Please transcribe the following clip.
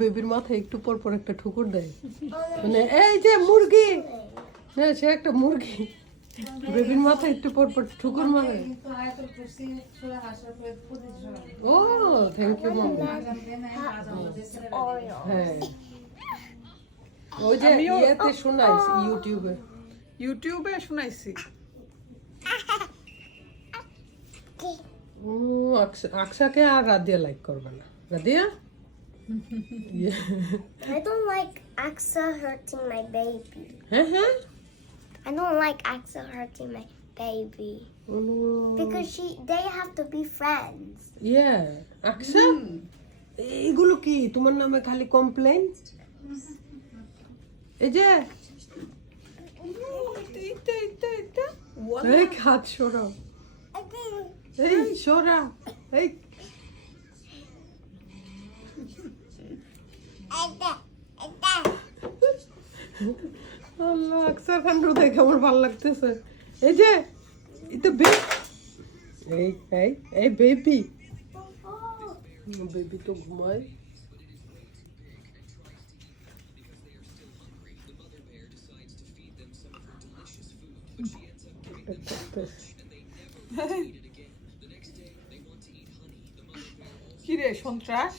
বেবির মাথায় একটু পর পর একটা ঠুকুর দেয় মানে এই যে মুরগি না সে একটা মুরগি বেবির মাথায় একটু পর পর ঠুকুর মারে ও থ্যাংক ইউ মাম হ্যাঁ ওই যে ইয়েতে শোনাইছি ইউটিউবে শোনাইছি আকশাকে আর রাদিয়া লাইক করবে না Radia I don't like Axa hurting my baby. হ্যাঁ I don't like Axa hurting my baby because they have to be friends. Aksa এগুলো কি তোমার নামে খালি কমপ্লেইন এই যে এই হাত সরাও এই সরা এই আল্লাহ আকসার কাণ্ড দেখে আমার ভালো লাগতেছে এই যে এটা এই বেবি বেবি তো ঘুমায় কি রে সন্ত্রাস